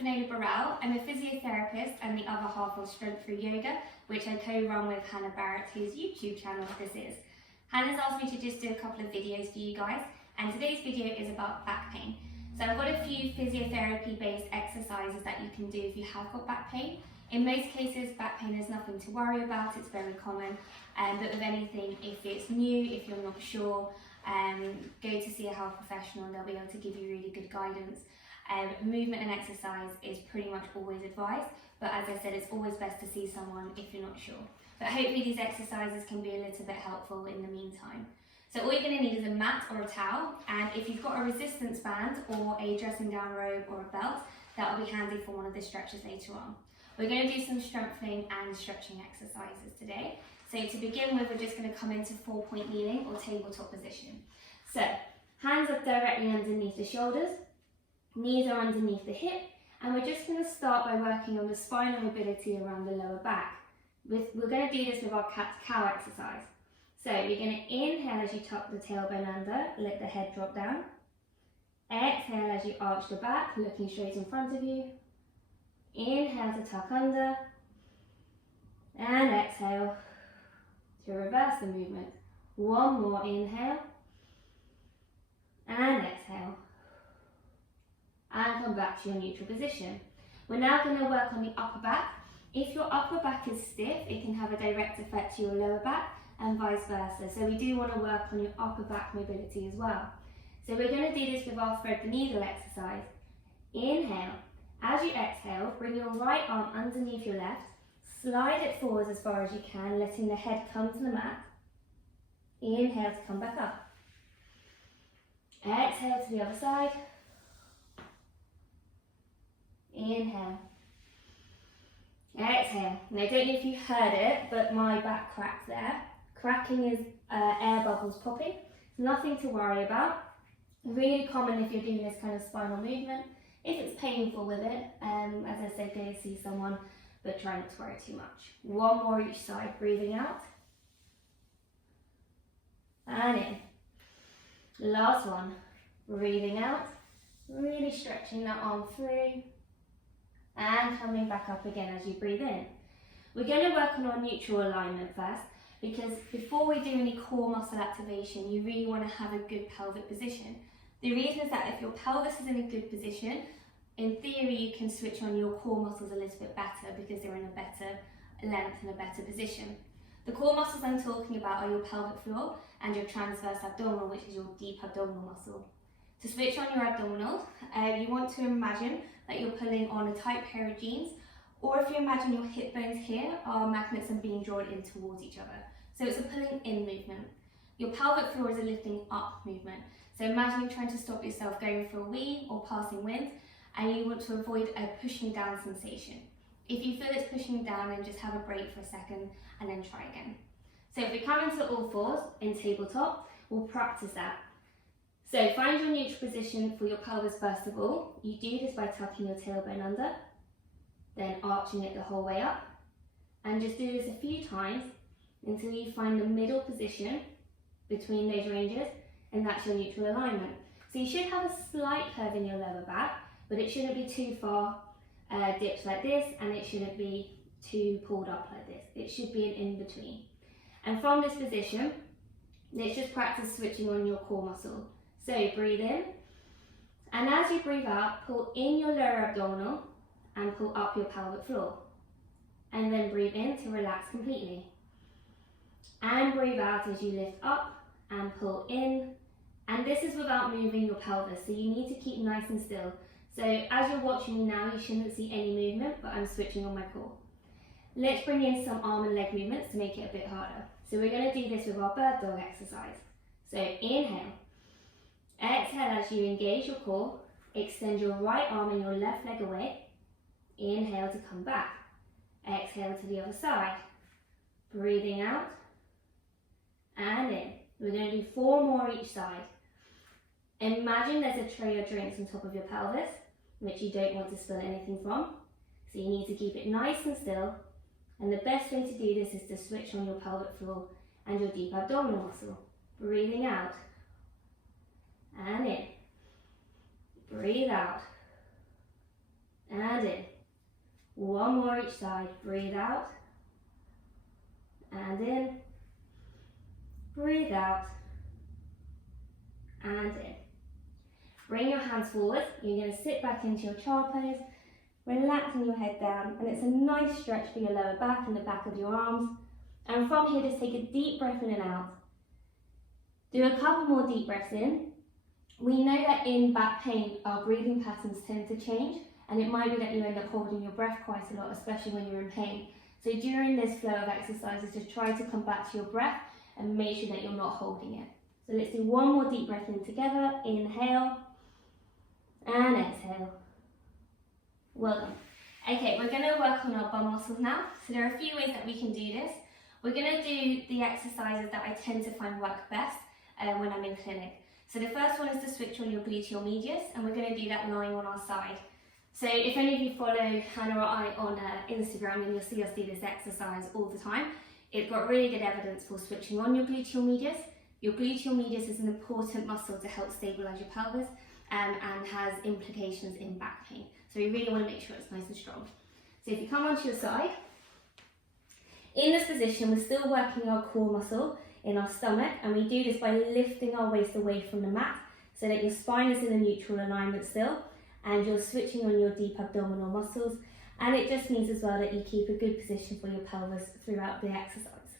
Finola Burrell. I'm a physiotherapist and the other half of Strength Through Yoga, which I co-run with Hannah Barrett, whose YouTube channel this is. Hannah's asked me to just do a couple of videos for you guys, and today's video is about back pain. So I've got a few physiotherapy-based exercises that you can do if you have got back pain. In most cases, back pain is nothing to worry about, it's very common, but with anything, if it's new, if you're not sure, go to see a health professional and they'll be able to give you really good guidance. Movement and exercise is pretty much always advised, but as I said, it's always best to see someone if you're not sure. But hopefully these exercises can be a little bit helpful in the meantime. So all you're going to need is a mat or a towel, and if you've got a resistance band or a dressing down robe or a belt, that will be handy for one of the stretches later on. We're going to do some strengthening and stretching exercises today. So to begin with, we're just going to come into 4-point kneeling or tabletop position. So hands are directly underneath the shoulders, knees are underneath the hip, and we're just going to start by working on the spinal mobility around the lower back. We're going to do this with our cat-cow exercise. So you're going to inhale as you tuck the tailbone under, let the head drop down. Exhale as you arch the back, looking straight in front of you. Inhale to tuck under, and exhale to reverse the movement. One more inhale, and exhale, and come back to your neutral position. We're now going to work on the upper back. If your upper back is stiff, it can have a direct effect to your lower back and vice versa. So we do want to work on your upper back mobility as well. So we're going to do this with our thread the needle exercise. Inhale. As you exhale, bring your right arm underneath your left, slide it forwards as far as you can, letting the head come to the mat. Inhale to come back up. Exhale to the other side. Inhale. Exhale. Now I don't know if you heard it, but my back cracked there. Cracking is air bubbles popping. Nothing to worry about. Really common if you're doing this kind of spinal movement. If it's painful with it, as I said, go see someone, but try not to worry too much. One more each side, breathing out. And in. Last one, breathing out. Really stretching that arm through. And coming back up again as you breathe in. We're going to work on our neutral alignment first, because before we do any core muscle activation, you really want to have a good pelvic position. The reason is that if your pelvis is in a good position, in theory you can switch on your core muscles a little bit better because they're in a better length and a better position. The core muscles I'm talking about are your pelvic floor and your transverse abdominal, which is your deep abdominal muscle. To switch on your abdominals, you want to imagine that you're pulling on a tight pair of jeans, or if you imagine your hip bones here are magnets and being drawn in towards each other. So it's a pulling in movement. Your pelvic floor is a lifting up movement. So imagine you're trying to stop yourself going for a wee or passing wind, and you want to avoid a pushing down sensation. If you feel it's pushing down, then just have a break for a second and then try again. So if we come into all fours in tabletop, we'll practice that. So find your neutral position for your pelvis first of all. You do this by tucking your tailbone under, then arching it the whole way up, and just do this a few times until you find the middle position between those ranges, and that's your neutral alignment. So you should have a slight curve in your lower back, but it shouldn't be too far dipped like this, and it shouldn't be too pulled up like this. It should be an in-between. And from this position, let's just practice switching on your core muscle. So breathe in, and as you breathe out, pull in your lower abdominal and pull up your pelvic floor. And then breathe in to relax completely. And breathe out as you lift up and pull in. And this is without moving your pelvis, so you need to keep nice and still. So as you're watching me now, you shouldn't see any movement, but I'm switching on my core. Let's bring in some arm and leg movements to make it a bit harder. So we're going to do this with our bird dog exercise. So inhale. Exhale as you engage your core. Extend your right arm and your left leg away. Inhale to come back. Exhale to the other side. Breathing out. And in. We're going to do 4 more each side. Imagine there's a tray of drinks on top of your pelvis, which you don't want to spill anything from. So you need to keep it nice and still. And the best way to do this is to switch on your pelvic floor and your deep abdominal muscle. Breathing out. And in. Breathe out. And and in. One more each side. Breathe out and in. Breathe out and in. Bring your hands forward. You're going to sit back into your child pose, relaxing your head down, and it's a nice stretch for your lower back and the back of your arms. And from here, just take a deep breath in and out. Do a couple more deep breaths in. We know that in back pain, our breathing patterns tend to change, and it might be that you end up holding your breath quite a lot, especially when you're in pain. So during this flow of exercises, just try to come back to your breath and make sure that you're not holding it. So let's do one more deep breath in together. Inhale and exhale. Well done. Okay, we're going to work on our bum muscles now. So there are a few ways that we can do this. We're going to do the exercises that I tend to find work best when I'm in clinic. So the first one is to switch on your gluteal medius, and we're going to do that lying on our side. So if any of you follow Hannah or I on Instagram, then you'll see us do this exercise all the time. It's got really good evidence for switching on your gluteal medius. Your gluteal medius is an important muscle to help stabilise your pelvis and has implications in back pain. So we really want to make sure it's nice and strong. So if you come onto your side, in this position, we're still working our core muscle in our stomach, and we do this by lifting our waist away from the mat so that your spine is in a neutral alignment still, and you're switching on your deep abdominal muscles. And it just means as well that you keep a good position for your pelvis throughout the exercise.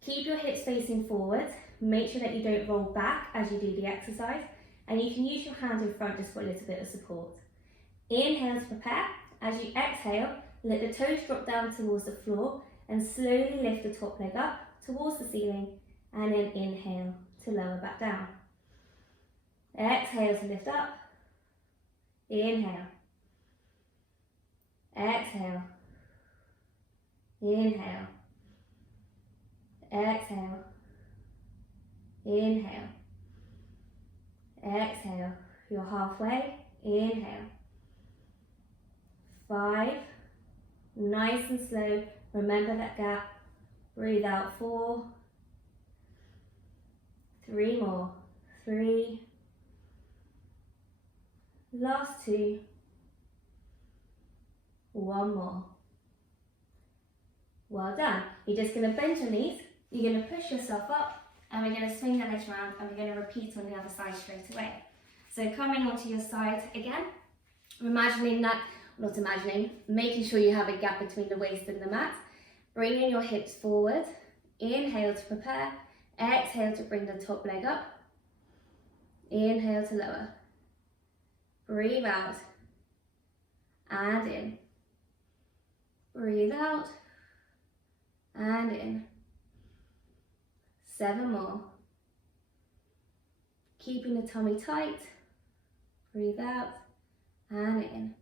Keep your hips facing forward. Make sure that you don't roll back as you do the exercise, and you can use your hands in front just for a little bit of support. Inhale to prepare. As you exhale, let the toes drop down towards the floor and slowly lift the top leg up towards the ceiling, and then inhale to lower back down. Exhale to lift up. Inhale. Exhale. Inhale. Exhale. Inhale. Exhale. You're halfway. Inhale. 5. Nice and slow. Remember that gap. Breathe out. 4. 3 more. 3. Last 2. 1 more. Well done. You're just going to bend your knees. You're going to push yourself up, and we're going to swing the legs around, and we're going to repeat on the other side straight away. So coming onto your side again, making sure you have a gap between the waist and the mat. Bringing your hips forward. Inhale to prepare. Exhale to bring the top leg up. Inhale to lower. Breathe out and in. Breathe out and in. 7 more. Keeping the tummy tight. Breathe out and in.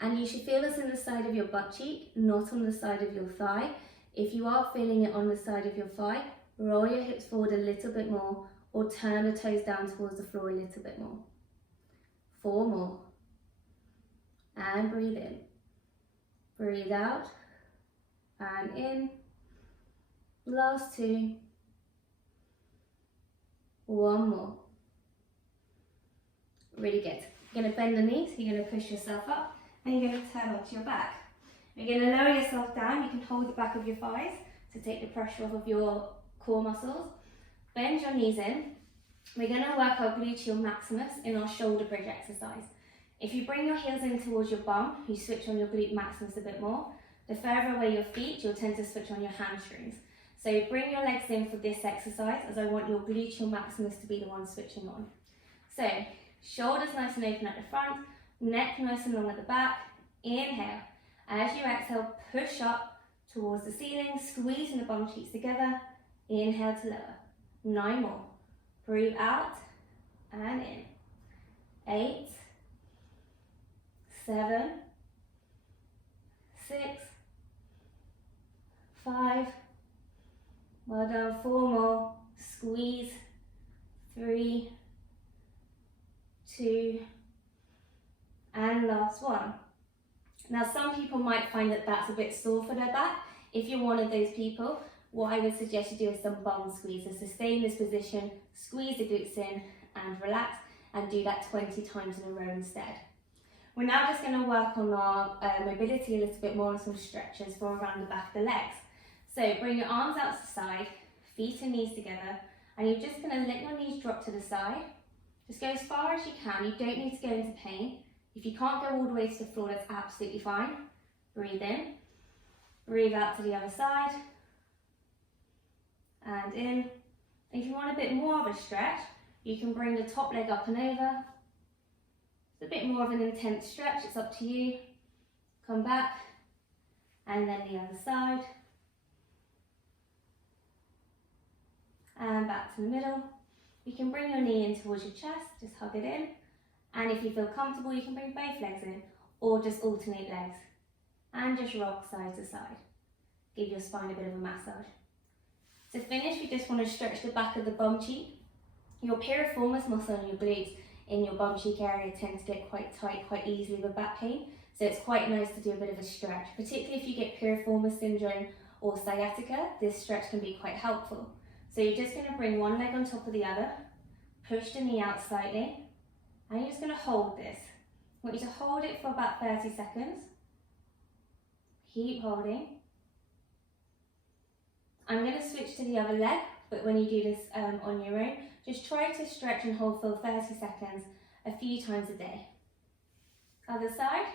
And you should feel this in the side of your butt cheek, not on the side of your thigh. If you are feeling it on the side of your thigh, roll your hips forward a little bit more, or turn the toes down towards the floor a little bit more. 4 more. And breathe in. Breathe out and in. Last 2. 1 more. Really good. You're going to bend the knees, you're going to push yourself up, and you're going to turn onto your back. You're going to lower yourself down. You can hold the back of your thighs to take the pressure off of your core muscles. Bend your knees in. We're going to work our gluteal maximus in our shoulder bridge exercise. If you bring your heels in towards your bum, you switch on your glute maximus a bit more. The further away your feet, you'll tend to switch on your hamstrings. So bring your legs in for this exercise, as I want your gluteal maximus to be the one switching on. So shoulders nice and open at the front, neck nice and long at the back. Inhale. As you exhale, push up towards the ceiling, squeezing the bum cheeks together. Inhale to lower. 9 more. Breathe out and in. 8, 7, 6, 5. Well done. 4 more. Squeeze. 3, 2, and last 1. Now some people might find that that's a bit sore for their back. If you're one of those people, what I would suggest you do is some bum squeezes. So stay in this position, squeeze the glutes in and relax, and do that 20 times in a row instead. We're now just going to work on our mobility a little bit more and some stretches for around the back of the legs. So bring your arms out to the side, feet and knees together, and you're just going to let your knees drop to the side. Just go as far as you can. You don't need to go into pain. If you can't go all the way to the floor, that's absolutely fine. Breathe in, breathe out to the other side, and in. If you want a bit more of a stretch, you can bring the top leg up and over. It's a bit more of an intense stretch, it's up to you. Come back, and then the other side. And back to the middle. You can bring your knee in towards your chest, just hug it in. And if you feel comfortable, you can bring both legs in, or just alternate legs. And just rock side to side. Give your spine a bit of a massage. To finish, we just want to stretch the back of the bum cheek. Your piriformis muscle and your glutes in your bum cheek area tend to get quite tight quite easily with back pain. So it's quite nice to do a bit of a stretch, particularly if you get piriformis syndrome or sciatica. This stretch can be quite helpful. So you're just going to bring one leg on top of the other, push the knee out slightly, and you're just going to hold this. I want you to hold it for about 30 seconds. Keep holding. I'm going to switch to the other leg, but when you do this on your own, just try to stretch and hold for 30 seconds a few times a day. Other side.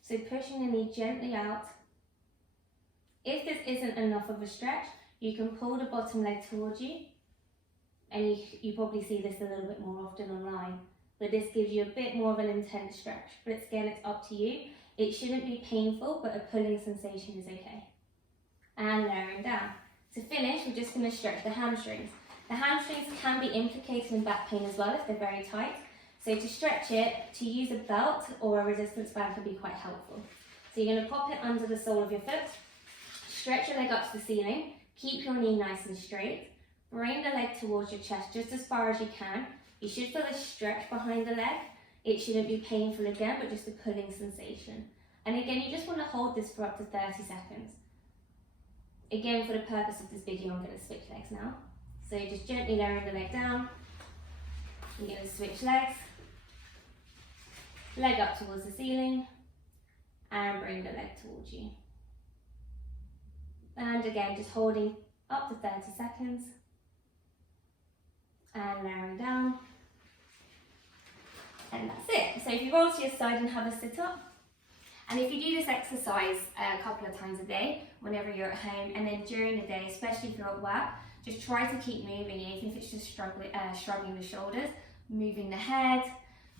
So pushing the knee gently out. If this isn't enough of a stretch, you can pull the bottom leg towards you, and you probably see this a little bit more often online, but this gives you a bit more of an intense stretch. But again, it's up to you. It shouldn't be painful, but a pulling sensation is okay. And lowering down. To finish, we're just going to stretch the hamstrings. The hamstrings can be implicated in back pain as well if they're very tight. So to stretch it, to use a belt or a resistance band can be quite helpful. So you're going to pop it under the sole of your foot, stretch your leg up to the ceiling, keep your knee nice and straight, bring the leg towards your chest just as far as you can. You should feel a stretch behind the leg. It shouldn't be painful again, but just a pulling sensation. And again, you just want to hold this for up to 30 seconds. Again, for the purpose of this video, I'm going to switch legs now. So just gently lowering the leg down. I'm going to switch legs. Leg up towards the ceiling. And bring the leg towards you. And again, just holding up to 30 seconds. And lowering down. And that's it. So if you roll to your side and have a sit up. And if you do this exercise a couple of times a day, whenever you're at home, and then during the day, especially if you're at work, just try to keep moving, even if it's just shrugging the shoulders, moving the head,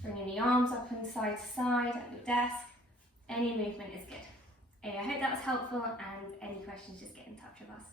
bringing the arms up and side to side at your desk. Any movement is good. Anyway, I hope that was helpful, and any questions, just get in touch with us.